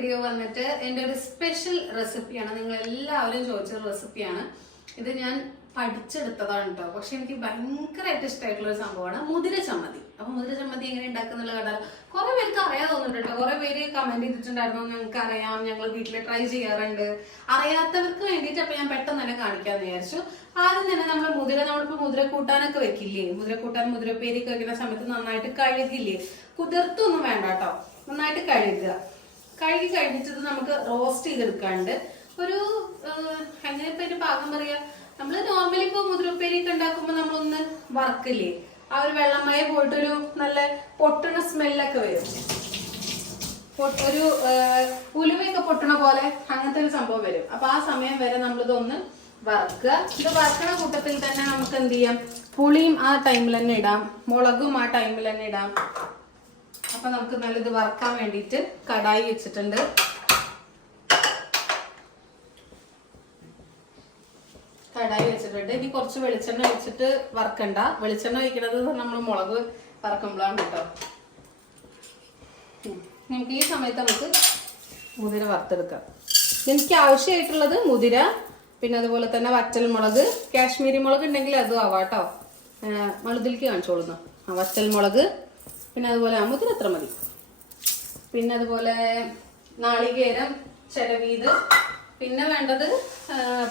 Video വന്നിട്ട് എന്റെ ഒരു സ്പെഷ്യൽ റെസിപ്പിയാണ് നിങ്ങൾ എല്ലാവരും ചോദിച്ച റെസിപ്പിയാണ് ഇത് ഞാൻ പഠിച്ചെടുത്തതാണ് കേട്ടോ പക്ഷെ എനിക്ക് ഭയങ്കരമായിട്ട് ഇഷ്ടമായിട്ടുള്ള ഒരു സംഭവമാണ് മുതിര ചമ്മതി അപ്പൊ മുതിര ചമ്മതി എങ്ങനെ ഉണ്ടാക്കുന്നുള്ള കണ്ടാൽ കുറെ പേർക്ക് അറിയാൻ തോന്നിട്ടോ കുറെ പേര് കമന്റ് ചെയ്തിട്ടുണ്ടായിരുന്നു ഞങ്ങൾക്ക് അറിയാം ഞങ്ങൾ വീട്ടിൽ ട്രൈ ചെയ്യാറുണ്ട്. അറിയാത്തവർക്ക് വേണ്ടിയിട്ട് അപ്പൊ ഞാൻ പെട്ടെന്ന് തന്നെ കാണിക്കാന്ന് വിചാരിച്ചു. ആദ്യം തന്നെ നമ്മൾ മുതിര നമ്മളിപ്പോ മുതിര കൂട്ടാനൊക്കെ വെക്കില്ലേ? മുതിര കൂട്ടാൻ മുതിരപ്പേരിക്ക് വെക്കുന്ന സമയത്ത് നന്നായിട്ട് കഴുകില്ലേ? കുതിർത്തൊന്നും വേണ്ട കേട്ടോ നന്നായിട്ട് കഴുകുക. കഴുകി കഴിഞ്ഞിട്ട് നമുക്ക് റോസ്റ്റ് ചെയ്തെടുക്കാണ്ട് ഒരു എങ്ങനെ ഇപ്പൊ പാകം പറയാ? നമ്മൾ നോർമലി ഇപ്പൊ മുതിരപ്പേരി ഉണ്ടാക്കുമ്പോ നമ്മളൊന്ന് വറക്കില്ലേ? ആ ഒരു വെള്ളമായ പോയിട്ടൊരു നല്ല പൊട്ടണ സ്മെല്ലൊക്കെ വരും. ഒരു ഉലുവയൊക്കെ പൊട്ടണ പോലെ അങ്ങനത്തെ ഒരു സംഭവം വരും. അപ്പൊ ആ സമയം വരെ നമ്മളിതൊന്ന് വറക്കുക. ഇത് വറക്കണ കൂട്ടത്തിൽ തന്നെ നമുക്ക് എന്ത് ചെയ്യാം? പുളിയും ആ ടൈമിൽ തന്നെ ഇടാം. മുളകും ആ ടൈമിൽ തന്നെ ഇടാം. അപ്പൊ നമുക്ക് നല്ലത് വറക്കാൻ വേണ്ടിയിട്ട് കടായി വെച്ചിട്ടുണ്ട്. കടായി വെച്ചിട്ടുണ്ട്. ഇനി കുറച്ച് വെളിച്ചെണ്ണ വെച്ചിട്ട് വറക്കണ്ട. വെളിച്ചെണ്ണ ഒഴിക്കണത് നമ്മൾ മുളക് വറക്കുമ്പോഴാണ് കേട്ടോ. നമുക്ക് ഈ സമയത്ത് നമുക്ക് മുതിര വറുത്തെടുക്കാം. എനിക്ക് ആവശ്യമായിട്ടുള്ളത് മുതിര പിന്നെ അതുപോലെ തന്നെ വറ്റൽ മുളക് കാശ്മീരി മുളക് ഉണ്ടെങ്കിൽ അതും ആവാട്ടോ മളുതിലേക്ക് കാണിച്ചോളുന്നു. ആ വറ്റൽ മുളക് പിന്നെ അതുപോലെ അമുതിന് അത്ര മതി. പിന്നെ അതുപോലെ നാളികേരം ചിരവീത് പിന്നെ വേണ്ടത്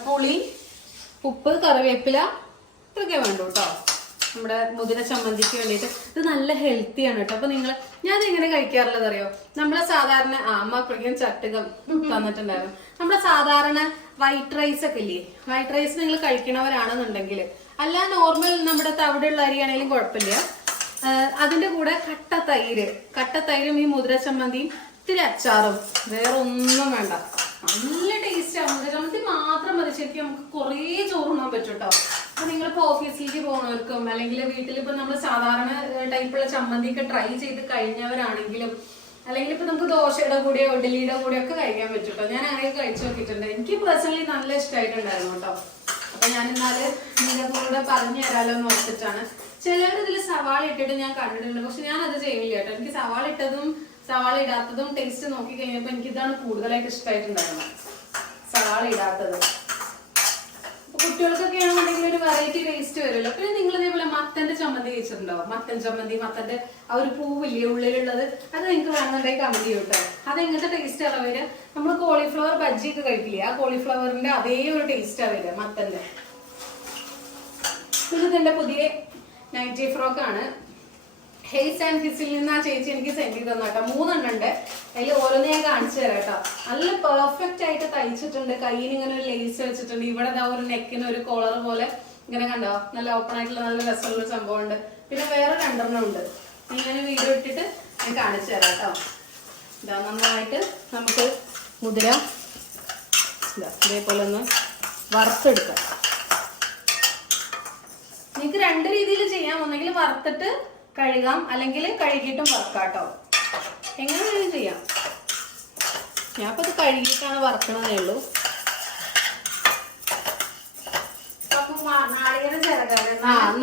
പുളി ഉപ്പ് കറിവേപ്പില ഇതൊക്കെ വേണ്ടു കേട്ടോ നമ്മുടെ മുതിര ചമ്മന്തിക്ക് വേണ്ടിയിട്ട്. ഇത് നല്ല ഹെൽത്തിയാണ് കേട്ടോ അപ്പൊ നിങ്ങൾ ഞാൻ എങ്ങനെ കഴിക്കാറുള്ളത് അറിയോ? നമ്മളെ സാധാരണ ആമ അപ്പോഴേക്കും ചട്ടുകം തന്നിട്ടുണ്ടായിരുന്നു. നമ്മുടെ സാധാരണ വൈറ്റ് റൈസ് ഒക്കെ ഇല്ലേ? വൈറ്റ് റൈസ് നിങ്ങൾ കഴിക്കണവരാണെന്നുണ്ടെങ്കിൽ അല്ല നോർമൽ നമ്മുടെ തവിടുള്ള അരിയാണെങ്കിലും കുഴപ്പമില്ല. അതിന്റെ കൂടെ കട്ട തൈര്. കട്ട തൈരും ഈ മുതിര ചമ്മന്തിയും ഇത്തിരി അച്ചാറും. വേറെ ഒന്നും വേണ്ട. നല്ല ടേസ്റ്റാണ് മുതിര ചമ്മന്തി മാത്രം മതി. ശരിക്കും നമുക്ക് കുറേ ചോറുണ്ണാൻ പറ്റും കേട്ടോ അപ്പൊ നിങ്ങളിപ്പോ ഓഫീസിലേക്ക് പോകുന്നവർക്കും അല്ലെങ്കിൽ വീട്ടിൽ ഇപ്പൊ നമ്മൾ സാധാരണ ടൈപ്പുള്ള ചമ്മന്തി ഒക്കെ ട്രൈ ചെയ്ത് കഴിഞ്ഞവരാണെങ്കിലും അല്ലെങ്കിൽ ഇപ്പൊ നമുക്ക് ദോശയുടെ കൂടെയോ ഇഡലിയുടെ കൂടെയോ ഒക്കെ കഴിക്കാൻ പറ്റും കേട്ടോ ഞാൻ അങ്ങനെ കഴിച്ചു നോക്കിയിട്ടുണ്ട്. എനിക്ക് പേഴ്സണലി നല്ല ഇഷ്ടമായിട്ടുണ്ടായിരുന്നു കേട്ടോ. അപ്പൊ ഞാൻ എന്നാൽ നിങ്ങൾക്ക് കൂടെ പറഞ്ഞു തരാലോ എന്ന് ഓർത്തിട്ടാണ്. ചിലരുടെ ഇതിൽ സവാള ഇട്ടിട്ട് ഞാൻ കണ്ടിട്ടുണ്ട്. പക്ഷെ ഞാൻ അത് ചെയ്യില്ല കേട്ടോ. എനിക്ക് സവാള ഇട്ടതും സവാള ഇടാത്തതും ടേസ്റ്റ് നോക്കി കഴിഞ്ഞപ്പോ എനിക്ക് ഇതാണ് കൂടുതലായിട്ട് ഇഷ്ടമായിട്ടുണ്ടായിരുന്നത് സവാള ഇടാത്തത്. കുട്ടികൾക്കൊക്കെ ആണെന്നുണ്ടെങ്കിൽ ഒരു വെറൈറ്റി ടേസ്റ്റ് വരുമല്ലോ. പിന്നെ നിങ്ങൾ ഇതേപോലെ മത്തന്റെ ചമ്മന്തി കഴിച്ചിട്ടുണ്ടോ? മത്തൻ ചമ്മന്തി മത്തന്റെ ആ ഒരു പൂവില്ലേ ഉള്ളിലുള്ളത്? അത് നിങ്ങൾക്ക് വേണമെന്നുണ്ടെങ്കിൽ കമന്റ് ചെയ്യും കേട്ടോ. അത് എങ്ങനത്തെ ടേസ്റ്റ് ആണ് വരിക? നമ്മൾ കോളിഫ്ലവർ ബജ്ജി ഒക്കെ കഴിക്കില്ലേ? ആ കോളിഫ്ലവറിന്റെ അതേ ഒരു ടേസ്റ്റ് ആണ് വരിക മത്തന്റെ. പിന്നെ ഇതിന്റെ പുതിയ നൈറ്റി ഫ്രോക്ക് ആണ് ഹെയ്സ് ആൻഡ് ഹിസിൽ നിന്ന് ആ ചേച്ചി എനിക്ക് സെൻഡ് ചെയ്ത് തന്നാട്ടോ മൂന്നെണ്ണം ഉണ്ട് അതിൽ ഓരോന്ന് ഞാൻ കാണിച്ചു തരാം കേട്ടോ. നല്ല പെർഫെക്റ്റ് ആയിട്ട് തയ്ച്ചിട്ടുണ്ട്. കയ്യിൽ ഇങ്ങനെ ഒരു ലേസ് വെച്ചിട്ടുണ്ട്. ഇവിടെ ദാ ഒരു നെക്കിന് ഒരു കോളർ പോലെ ഇങ്ങനെ കണ്ടോ? നല്ല ഓപ്പൺ ആയിട്ടുള്ള നല്ല രസമുള്ള സംഭവം ഉണ്ട് പിന്നെ വേറെ രണ്ടെണ്ണം ഉണ്ട്. ഇങ്ങനെ വീഡിയോ ഇട്ടിട്ട് ഞാൻ കാണിച്ചു തരാം കേട്ടോ. ഇതാ നന്നായിട്ട് നമുക്ക് മുതിര. ഇതാ ഇതേപോലെ ഒന്ന് വറുത്തെടുക്കാം. രണ്ട് രീതിയിൽ ചെയ്യാം. ഒന്നെങ്കിൽ വറുത്തിട്ട് കഴുകാം അല്ലെങ്കിൽ കഴുകിയിട്ടും വറുക്കാം കേട്ടോ എങ്ങനെ വേണമെങ്കിലും ചെയ്യാം. ഞാനിപ്പോൾ ഇത് കഴുകിയിട്ടാണ് വറക്കണതേ ഉള്ളൂ.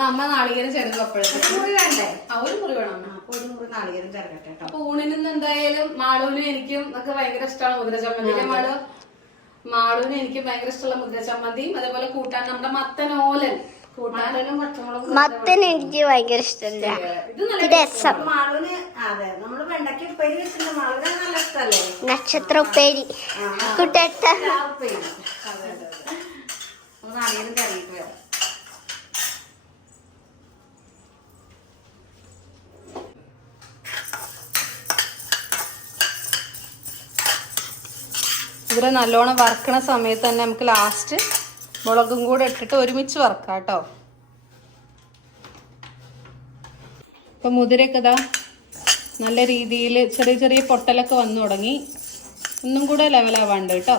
നമ്മ നാളികേരം ചേർന്ന് ആ ഒരു മുറി വേണം ഒരു മുറി നാളികേരം ചേർക്കട്ടെ അപ്പൊ ഊണിന് എന്തായാലും മാളൂനും എനിക്കും ഒക്കെ ഭയങ്കര ഇഷ്ടമാണ് മുദ്ര ചമ്മന്തി. അല്ലേ മാളു മാളൂനും എനിക്കും ഭയങ്കര ഇഷ്ടമുള്ള മുദ്ര ചമ്മന്തിയും അതേപോലെ കൂട്ടാൻ നമ്മുടെ മത്തൻ മത്തൻ എനിക്ക് ഭയങ്കര ഇഷ്ടമല്ല രസം. നക്ഷത്ര ഉപ്പേരി. കുട്ടേട്ട. ഇവിടെ ഇവരെ നല്ലോണം വറക്കണ സമയത്ത് തന്നെ നമുക്ക് ലാസ്റ്റ് മുളകും കൂടെ ഇട്ടിട്ട് ഒരുമിച്ച് വറക്കാം കേട്ടോ ഇപ്പൊ മുതിരയൊക്കെ ഇതാ നല്ല രീതിയിൽ ചെറിയ ചെറിയ പൊട്ടലൊക്കെ വന്നു തുടങ്ങി. ഒന്നും കൂടെ ലെവലാവാണ്ട് കേട്ടോ.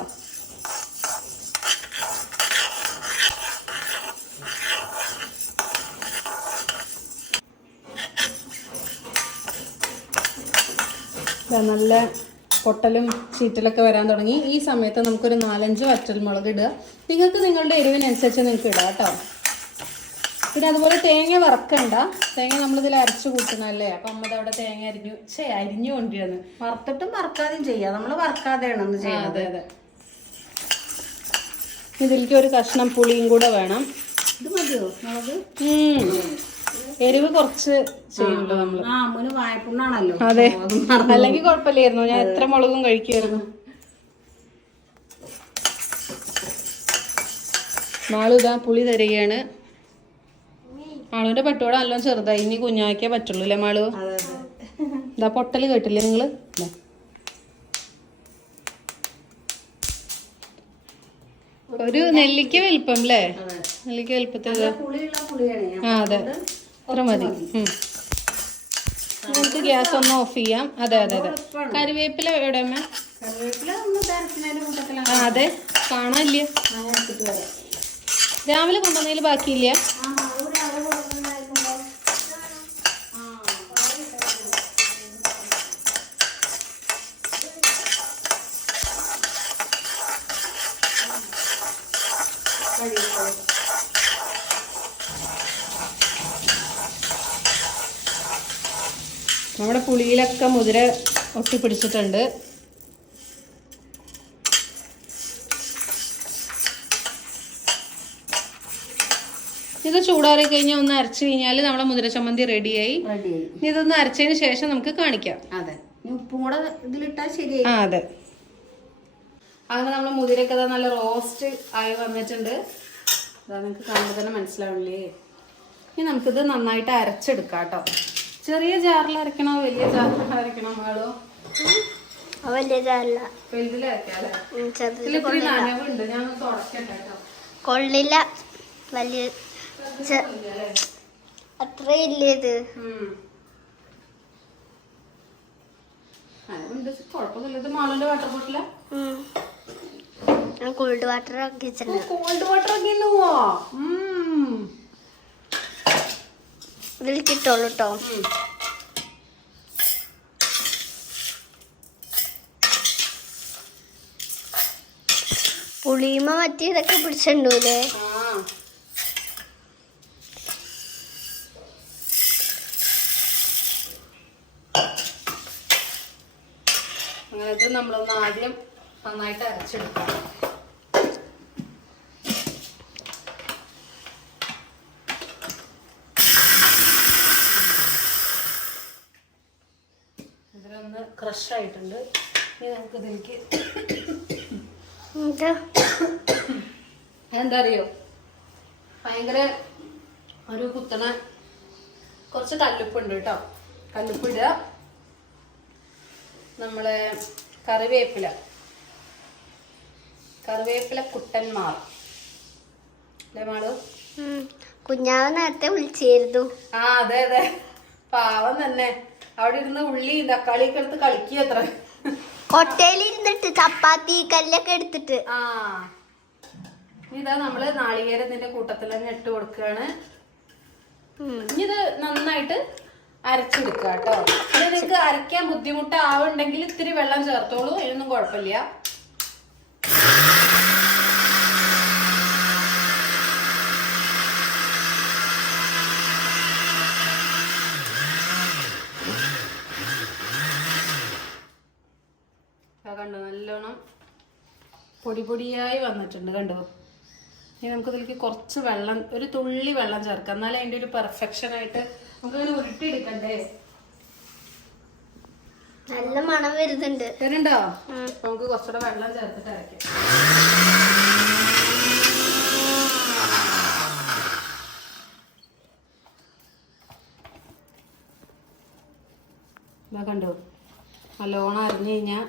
നല്ല പൊട്ടലും ചീറ്റലൊക്കെ വരാൻ തുടങ്ങി. ഈ സമയത്ത് നമുക്കൊരു നാലഞ്ച് വറ്റൽ മുളക് ഇടുക. നിങ്ങൾക്ക് നിങ്ങളുടെ എരിവിനനുസരിച്ച് നിങ്ങൾക്ക് ഇടാം കേട്ടോ. പിന്നെ അതുപോലെ തേങ്ങ വറക്കണ്ട. തേങ്ങ നമ്മളിതിൽ അരച്ചു കൂട്ടണല്ലേ അപ്പൊ അമ്മ അവിടെ തേങ്ങ അരിഞ്ഞു ചേ അരിഞ്ഞു കൊണ്ടുവന്ന് വറുത്തിട്ടും വറക്കാതെയും ചെയ്യാം. നമ്മൾ വറുക്കാതെയാണ് ചെയ്യുന്നത്. അതെ അതെ. ഇതിലേക്ക് ഒരു കഷ്ണം പുളിയും കൂടെ വേണം. ഇത് മതിയോ? മുളക്. എരിവ് കുറച്ച് ചെയ്യുന്നുണ്ട് നമ്മൾ. ആ അമ്മന് വായ്പുണ്ണാണല്ലോ. അതെ. അല്ലെങ്കിൽ കുഴപ്പമില്ലായിരുന്നു. ഞാൻ എത്ര മുളകും കഴിക്കുമായിരുന്നു മാളു ഇതാ പുളി തരികയാണ്. മാളുവിന്റെ പട്ടുവട നല്ലോണം ചെറുതായി. ഇനി കുഞ്ഞാക്കേ പറ്റുള്ളൂ അല്ലേ മാളു? ഇതാ പൊട്ടൽ കേട്ടില്ലേ നിങ്ങൾ? ഒരു നെല്ലിക്ക വലിപ്പം അല്ലേ? നെല്ലിക്ക വലിപ്പത്തിൽ ആ അതെ. അത്ര മതി. നമുക്ക് ഗ്യാസ് ഒന്ന് ഓഫ് ചെയ്യാം. അതെ അതെ അതെ. കരുവേപ്പില കറിവേപ്പില എവിടെ അമ്മ? ആ അതെ. കാണാനില്ല? രാവിലെ കൊണ്ടുവന്നതിൽ ബാക്കിയില്ല ആ അവിടെ അവിടെ കൊടുക്കുന്നുണ്ടായിരുന്നല്ലോ നമ്മുടെ പുളിയിലൊക്കെ മുതിര ഒട്ടിപ്പിടിച്ചിട്ടുണ്ട് ഇത് ചൂടാറി കഴിഞ്ഞാൽ ഒന്ന് അരച്ചു കഴിഞ്ഞാൽ നമ്മുടെ മുതിര ചമ്മന്തി റെഡിയായി. ഇതൊന്ന് അരച്ചതിന് ശേഷം നമുക്ക് കാണിക്കാം. അതെ. ഉപ്പും കൂടെ ഇതിലിട്ടാൽ ശരിയായി. ആ അതെ. അങ്ങനെ നമ്മൾ മുതിരൊക്കെ നല്ല റോസ്റ്റ് ആയി വന്നിട്ടുണ്ട്. അതാ നിങ്ങൾക്ക് കാണുമ്പോൾ തന്നെ മനസ്സിലാവില്ലേ? ഇനി നമുക്കിത് നന്നായിട്ട് അരച്ചെടുക്കാം കേട്ടോ. ചെറിയ ജാറിൽ അരക്കണോ വലിയ ജാറിൽ അരക്കണോ കേട്ടോ. കൊള്ളില്ല. വലിയ അത്ര ഇല്ല ഇത്? ഉം. നനവുണ്ട്. കുഴപ്പമൊന്നുമില്ല. ഇത് മാളിന്റെ വാട്ടർ ബോട്ടിലാ ഉം. ഞാൻ കൂൾഡ് വാട്ടർ ആക്കി വെച്ചിട്ടുണ്ട്. കോൾഡ് വാട്ടർ ഒക്കെ കിട്ടുള്ളൂ കേട്ടോ പുളിയുമ മറ്റേ ഇതൊക്കെ പിടിച്ചിട്ടുണ്ടൂലേ? ആ. അങ്ങനെ ഇത് നമ്മളൊന്ന് ആദ്യം നന്നായിട്ട് അരച്ചെടുക്കാം ഇതിലൊന്ന് ക്രഷ് ആയിട്ടുണ്ട് ഇനി നമുക്ക് ഇതിലേക്ക്. ഇത് എന്താ? അറിയോ ഭയങ്കര ഒരു കുത്തണ കുറച്ച് കല്ലുപ്പുണ്ട് കേട്ടോ. കല്ലുപ്പ് ഇടുക നമ്മളെ കറിവേപ്പില. കറിവേപ്പില കുട്ടന്മാർ അല്ലേ മാളു. കുഞ്ഞാവ് നേരത്തെ വിളിച്ചിരുന്നു. ആ അതെ അതെ. പാവം തന്നെ. അവിടെ ഇരുന്ന് ഉള്ളി തക്കാളിയൊക്കെ എടുത്ത് കളിക്കുക അത്ര. കൊട്ടയിലിരുന്നിട്ട് ചപ്പാത്തി കല്ലൊക്കെ എടുത്തിട്ട്. ആ. ഇതാ നമ്മൾ നാളികേരം ഇതിന്റെ കൂട്ടത്തിൽ തന്നെ ഇട്ട് കൊടുക്കുകയാണ്. ഉം. ഇനി ഇത് നന്നായിട്ട് അരച്ചെടുക്കുക കേട്ടോ. ഇനി നിങ്ങൾക്ക് അരയ്ക്കാൻ ബുദ്ധിമുട്ടാവുണ്ടെങ്കിൽ ഇത്തിരി വെള്ളം ചേർത്തോളൂ ഇതൊന്നും കുഴപ്പമില്ല ആ കണ്ടോ നല്ലോണം പൊടി പൊടിയായി വന്നിട്ടുണ്ട് കണ്ടോ? ഇനി നമുക്കിതിലേക്ക് കുറച്ച് വെള്ളം ഒരു തുള്ളി വെള്ളം ചേർക്കാം. എന്നാലേ അതിന്റെ ഒരു പെർഫെക്ഷൻ ആയിട്ട് നമുക്ക് അങ്ങനെ ഉരുട്ടിയെടുക്കണ്ടേ? നല്ല മണം വരുന്നുണ്ട്. വരുന്നുണ്ടോ? നമുക്ക് കുറച്ചുകൂടെ വെള്ളം ചേർത്തിട്ട് അരയ്ക്കാം. ഇതാ കണ്ടോ? നല്ലോണം അറിഞ്ഞു കഴിഞ്ഞാൽ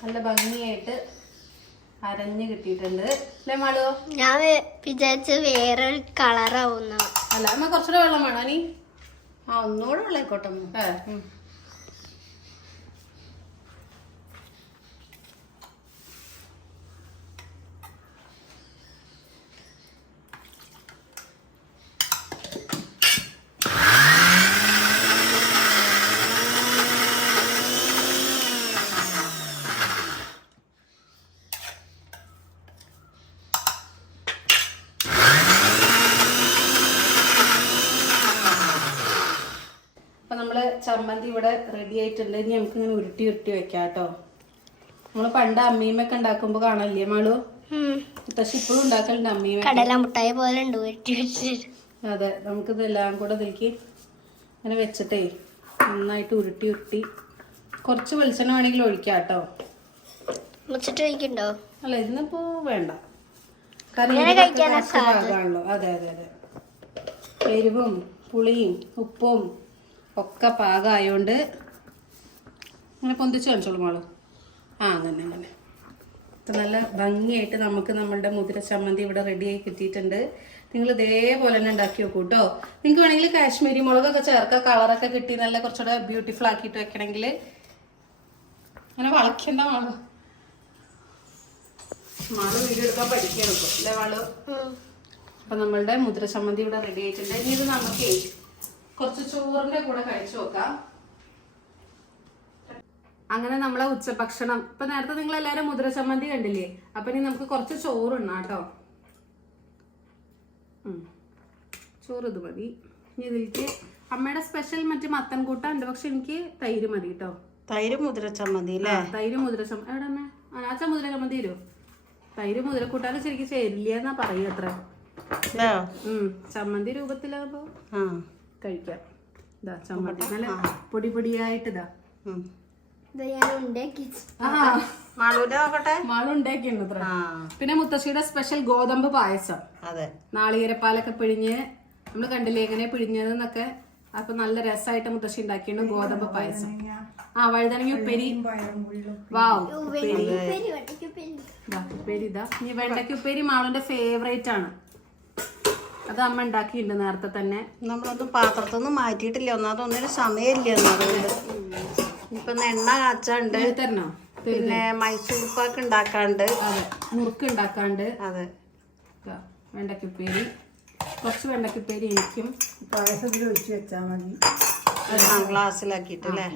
നല്ല ഭംഗിയായിട്ട് അരഞ്ഞ് കിട്ടിയിട്ടുണ്ട്. അല്ലേ മാളോ? ഞാൻ വിചാരിച്ച വേറൊരു വേറെ കളറാവുന്ന അല്ല എന്നാ കുറച്ചുകൂടെ വെള്ളം വേണോ നീ ആ ഒന്നുകൂടെ വെള്ളം അമ്മ. ഇവിടെ റെഡി ആയിട്ടുണ്ട്. ഇനി നമുക്ക് ഇങ്ങനെ ഉരുട്ടി ഉരുട്ടി വെക്കാം കേട്ടോ. നമ്മൾ പണ്ട് അമ്മീമൊക്കെ ഉണ്ടാക്കുമ്പോ കാണല്ലേ മാളു? പക്ഷെ ഇപ്പോഴും ഉണ്ടാക്കലുണ്ട് അമ്മീമ കടല മുട്ടായ പോലെ ഉണ്ട് ഉരുട്ടി അതെ നമുക്കിത് എല്ലാം കൂടെ ഇതിലേക്ക് ഇങ്ങനെ വെച്ചിട്ടേ നന്നായിട്ട് ഉരുട്ടി ഉരുട്ടി കുറച്ച് വെളിച്ചെണ്ണ വേണമെങ്കിൽ ഒഴിക്കാം കേട്ടോ. അല്ല ഇന്നിപ്പോ വേണ്ട. കാരണം കഴിക്കാനാ അതെ അതെ അതെ. എരിവും പുളിയും ഉപ്പും ഒക്കെ പാകമായോണ്ട് അങ്ങനെ പൊന്തിച്ച് കാണിച്ചോളൂ മോൾ. ആ അങ്ങനെ അങ്ങനെ. ഇപ്പൊ നല്ല ഭംഗിയായിട്ട് നമുക്ക് നമ്മളുടെ മുതിര ചമ്മന്തി ഇവിടെ റെഡിയായി കിട്ടിയിട്ടുണ്ട്. നിങ്ങൾ ഇതേപോലെ തന്നെ ഉണ്ടാക്കി നോക്കൂ കേട്ടോ നിങ്ങൾക്ക് വേണമെങ്കിൽ കാശ്മീരി മുളകൊക്കെ ചേർക്കുക കളറൊക്കെ കിട്ടി നല്ല കുറച്ചുകൂടെ ബ്യൂട്ടിഫുൾ ആക്കിയിട്ട് വെക്കണമെങ്കിൽ. അങ്ങനെ വളയ്ക്കണ്ട മാൾ. മാളു വീട് എടുക്കാൻ പഠിക്കാൻ നോക്കും അല്ലേ മാളു? അപ്പൊ നമ്മളുടെ മുദ്ര ചമ്മന്തി ഇവിടെ റെഡി ആയിട്ടുണ്ട്. ഇനി ഇത് നമുക്ക് കുറച്ച് ചോറിന്റെ കൂടെ കഴിച്ചു നോക്കാം. അങ്ങനെ നമ്മളെ ഉച്ചഭക്ഷണം. ഇപ്പൊ നേരത്തെ നിങ്ങൾ എല്ലാരും മുദ്ര ചമ്മന്തി കണ്ടില്ലേ? അപ്പൊ ഇനി നമുക്ക് കുറച്ച് ചോറുണ്ണ കേട്ടോ. ചോറ് ഇത് മതി. ഇനി ഇതിലേക്ക് അമ്മയുടെ സ്പെഷ്യൽ മറ്റേ മത്തൻ കൂട്ടുണ്ട് പക്ഷെ എനിക്ക് തൈര് മതി കേട്ടോ. തൈര് മുതിര ചമ്മന്തി അല്ലേ തൈര് മുതിര ചമ്മ എവിടെ അമ്മേ? അച്ഛൻ മുതിര ചമ്മന്തി തരുമോ തൈര് മുതിര കൂട്ടാൻ ശരിക്കും ചേരില്ല എന്നാ പറയുക അത്ര. ഉം ചമ്മന്തി രൂപത്തിലാകുമ്പോ ആ. കഴിക്കാം. ഇതാ ചമ്മന്തി. നല്ല പൊടി പൊടിയായിട്ട് ഇതാ മാളുണ്ടാക്കിയുണ്ട് പിന്നെ മുത്തശ്ശിയുടെ സ്പെഷ്യൽ ഗോതമ്പ് പായസം. അതെ. നാളികേരപ്പാലൊക്കെ പിഴിഞ്ഞ് നമ്മൾ കണ്ടില്ലേ എങ്ങനെ പിഴിഞ്ഞതെന്നൊക്കെ? അപ്പൊ നല്ല രസമായിട്ട് മുത്തശ്ശി ഉണ്ടാക്കിയാണ് ഗോതമ്പ് പായസം. ആ വഴുതനങ്ങ ഉപ്പേരി. വാവ് ഉപ്പേരി. ഇതാ, ഇനി വെണ്ടയ്ക്ക ഉപ്പേരി മാളുന്റെ ഫേവറേറ്റ് ആണ്. അത് അമ്മ ഉണ്ടാക്കിയിട്ടുണ്ട് നേരത്തെ തന്നെ. നമ്മളൊന്നും പാത്രത്തൊന്നും മാറ്റിയിട്ടില്ല. ഒന്നാമത് ഒന്നിനും സമയമില്ല ഇപ്പൊ എണ്ണ കാച്ചുണ്ട്. തരണോ? പിന്നെ മൈസൂർ പാക്ക് ഉണ്ടാക്കാണ്ട്. അതെ. മുറുക്ക് ഉണ്ടാക്കാണ്ട്. അതെ. വെണ്ടക്കുപ്പേരി കുറച്ച് വെണ്ടക്കുപ്പേരി എനിക്കും. പായസത്തിൽ ഒഴിച്ച് വെച്ചാൽ മതി. ആ ഗ്ലാസ്സിലാക്കിയിട്ട് അല്ലേ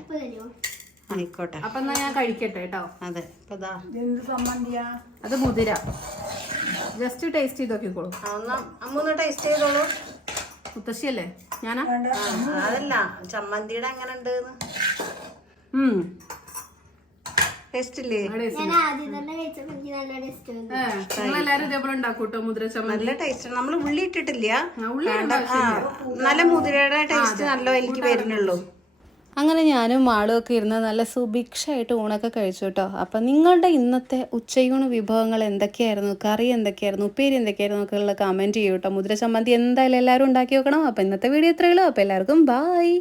ആയിക്കോട്ടെ. അപ്പൊ എന്നാ ഞാൻ കഴിക്കട്ടെ കേട്ടോ. അതെ. ഇപ്പൊ എന്ത് സംബന്ധിയാ? അത് മുതിര. ജസ്റ്റ് ടേസ്റ്റ് ചെയ്ത് നോക്കിക്കോളൂ അമ്മൂന്ന് ടേസ്റ്റ് ചെയ്തോളൂ. മുത്തശ്ശിയല്ലേ? ഞാനാ? അതല്ല ചമ്മന്തിയുടെ എങ്ങനെ ഉണ്ട്. ടേസ്റ്റ് ഇല്ലേ നിങ്ങളെല്ലാരും ഇതേപോലെ ഉണ്ടാക്കൂട്ടോ മുതിര ചമ്മന്തി നല്ല ടേസ്റ്റ് നമ്മൾ ഉള്ളി ഇട്ടിട്ടില്ല. നല്ല മുതിരയുടെ ടേസ്റ്റ് നല്ല എനിക്ക് വരുന്നുള്ളൂ. അങ്ങനെ ഞാനും മാളും ഒക്കെ ഇരുന്ന് നല്ല സുഭിക്ഷമായിട്ട് ഊണൊക്കെ കഴിച്ചു കേട്ടോ. അപ്പം നിങ്ങളുടെ ഇന്നത്തെ ഉച്ചയൂണ് വിഭവങ്ങൾ എന്തൊക്കെയായിരുന്നു? കറി എന്തൊക്കെയായിരുന്നു? ഉപ്പേരി എന്തൊക്കെയായിരുന്നു? ഒക്കെ ഉള്ള കമന്റ് ചെയ്യൂ കേട്ടോ. മുദ്ര ചമ്മന്തി എന്തായാലും എല്ലാവരും ഉണ്ടാക്കി വെക്കണം അപ്പം ഇന്നത്തെ വീഡിയോ ഇത്രയുള്ളൂ അപ്പോൾ എല്ലാവർക്കും ബായ്